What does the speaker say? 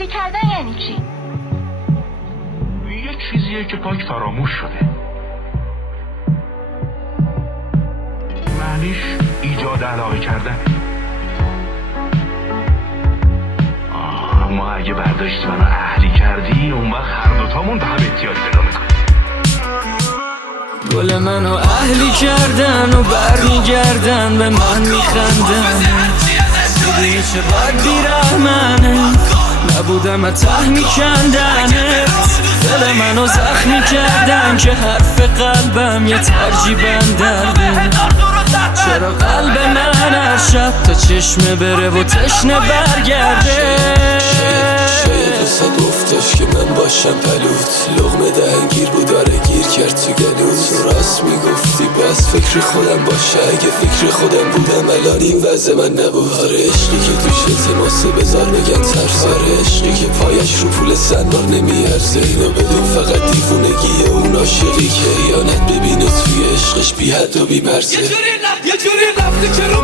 اهلی کردن یعنی چی؟ یه چیزیه که پاک فراموش شده. معنیش ایجاد علاقه کردن. ما اگه برداشت منو اهلی کردی، اون وقت هر دوتامون به هم احتیاج پیدا میکنیم. گل منو اهلی کردن و برمیگردن به من میخندن. دیدی چه بد بیرحمنه، نبودم ته میکندنت. دل منو زخمی کردن که حرف قلبم یه ترجیبن درده. چرا قلب من هر شب تا چشمه بره و تشنه برگرده؟ شاید وسط افتاش که من باشم پلوت، لقمه دهنگیر بود داره گیر کرد تو گلوت. تو راست میگفتی باز فکر خودم باشه، اگه فکر خودم بودم الان این وضع من نبود. آره عشقی که توش التماسه بذار بگن ترس، آره عشقی که پایش رو پول سنبار نمیارزه. اینو بدون فقط دیوونگیه اون عاشقی که ایانت ببینه توی عشقش بی حد و بی مرزه. یه جوری رفتی که رو